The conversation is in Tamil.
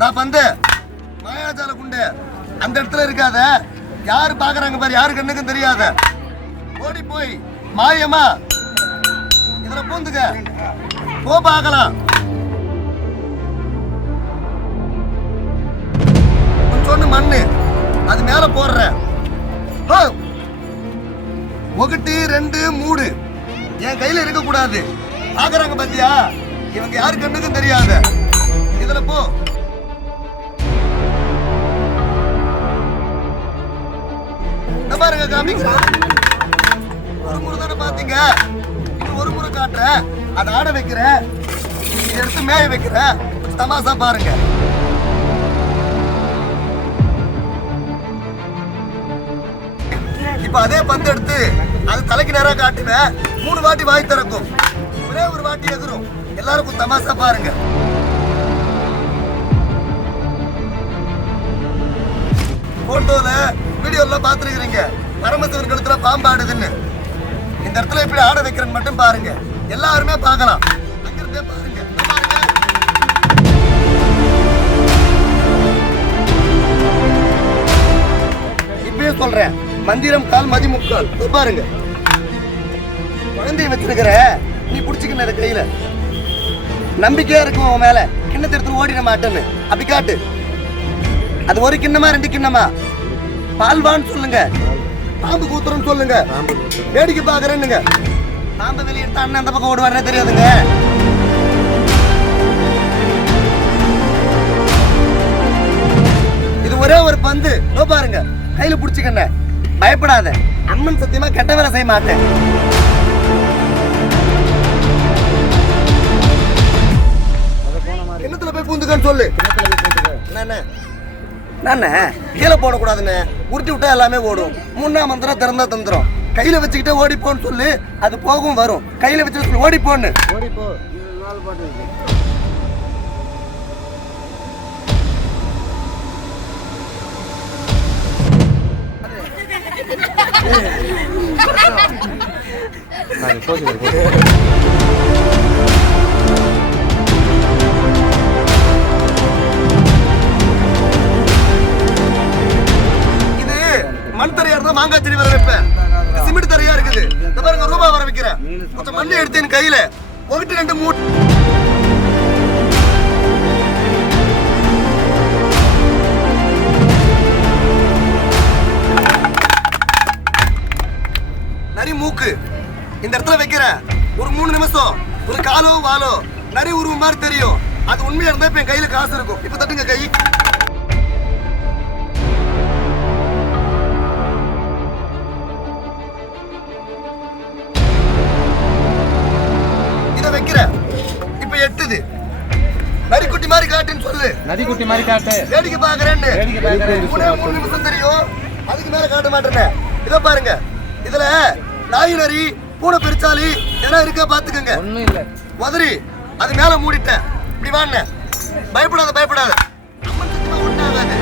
நான் பந்து மாயாஜால குண்டு. அந்த இடத்துல இருக்காத. யார் பாக்குறாங்க பாரு யாரு கண்ணுக்கும் தெரியாத. ஓடி போய் மாயமா இதுல பூந்துக்க. போ பார்க்கலாம். சொன்ன மண்ணு. அது மேல போடுற. ஒகட்டு ரெண்டு மூடு. என் கையில இருக்க கூடாது பாக்குறாங்க பாத்தியா? இவங்க யாரு கண்ணுக்கும் தெரியாத. இதுல போ. இந்த பாருங்க காமிக்கிறேன் ஒரு முறை தானே பாத்தீங்க இன்னும் ஒரு முறை காட்டுறேன் அதை ஆட வைக்கிறேன் எடுத்து மேய வைக்கிறேன் தமாசா பாருங்க. இப்ப அதே பந்து எடுத்து அது தலைக்கு நேரா காட்டுவேன் மூணு வாட்டி வாய் திறக்கும். ஒரே ஒரு வாட்டி எதிரும் எல்லாருக்கும் தமாசா பாருங்க. போட்டோல வீடியோல பாத்துருக்கீங்க பரமசிவன் கழுத்துல பாம்பாடுதுன்னு இந்த இடத்துல எப்படி ஆட வைக்கிறேன்னு மட்டும் பாருங்க. எல்லாருமே பார்க்கலாம். அங்கிருந்தே பாருங்க. இப்பயே சொல்றேன். மந்திரம் கால் மதி முக்கால் பாருங்க. குழந்தைய வச்சிருக்கிற நீ புடிச்சுக்கணும் கையில. நம்பிக்கையா இருக்கும் உன் மேல. கிண்ணத்தை எடுத்து ஓடிட மாட்டேன்னு. அப்படி காட்டு. அது ஒரு கிண்ணமா ரெண்டு கிண்ணமா? பால்வான்னு சொல்லுங்க. பாம்பு கூத்துறன்னு சொல்லுங்க. வேடிக்கை பாக்குறேன்னுங்க பாம்பு வெளியே எடுத்தா அண்ணன் அந்த பக்கம் ஓடுவாருன்னு தெரியாதுங்க. இது ஒரே ஒரு பந்து. இதோ பாருங்க. கையில புடிச்சுக்கண்ண பயப்படாத. அம்மன் சத்தியமா கெட்ட வேலை செய்ய மாட்டேன். கிணத்துல போய் பூந்துக்கன்னு சொல்லு. என்னண்ணே நானே கீழே போடக்கூடாதுண்ணே. உருட்டி விட்டா எல்லாமே ஓடும். முன்னா மந்திரம் திறந்தா தந்துரும். கையில வச்சுக்கிட்டே ஓடி போன்னு சொல்லு அது போகும் வரும். கையில வச்சு ஓடி போன்னு ஓடி போ இது நாலு மண் தரையா இருந்தா மாங்காய் செடி வர வைப்பேன். சிமெண்ட் தரையா இருக்குது. இந்த பாருங்க ரூபா வர வைக்கிறேன் கொஞ்சம் மண்ணை எடுத்து என் கையில. ஒன்று ரெண்டு மூணு நரி மூக்கு. இந்த இடத்துல வைக்கிறேன் ஒரு மூணு நிமிஷம். ஒரு காலோ வாலோ. நரி உருவம் மாதிரி தெரியும். அது உண்மையா இருந்தா இப்ப என் கையில காசு இருக்கும். இப்ப தட்டுங்க கை. சொல்லு நதிக்குட்டி மாதிரி காட்டு. வேடிக்கை பாக்குறேன்னு வேடிக்கை பார்க்கறேன்னு மூணே மூணு நிமிஷம் தெரியும். அதுக்கு மேல காட்ட மாட்டேனே இத பாருங்க. இதுல நாய் நரி பூனை பெருச்சாலி எதனா இருக்கா பாத்துக்கோங்க ஒண்ணும் இல்ல. உதறி அது மேல மூடிட்டேன். இப்படி வாண்ண பயப்படாத பயப்படாத. ஒண்ணாகாது.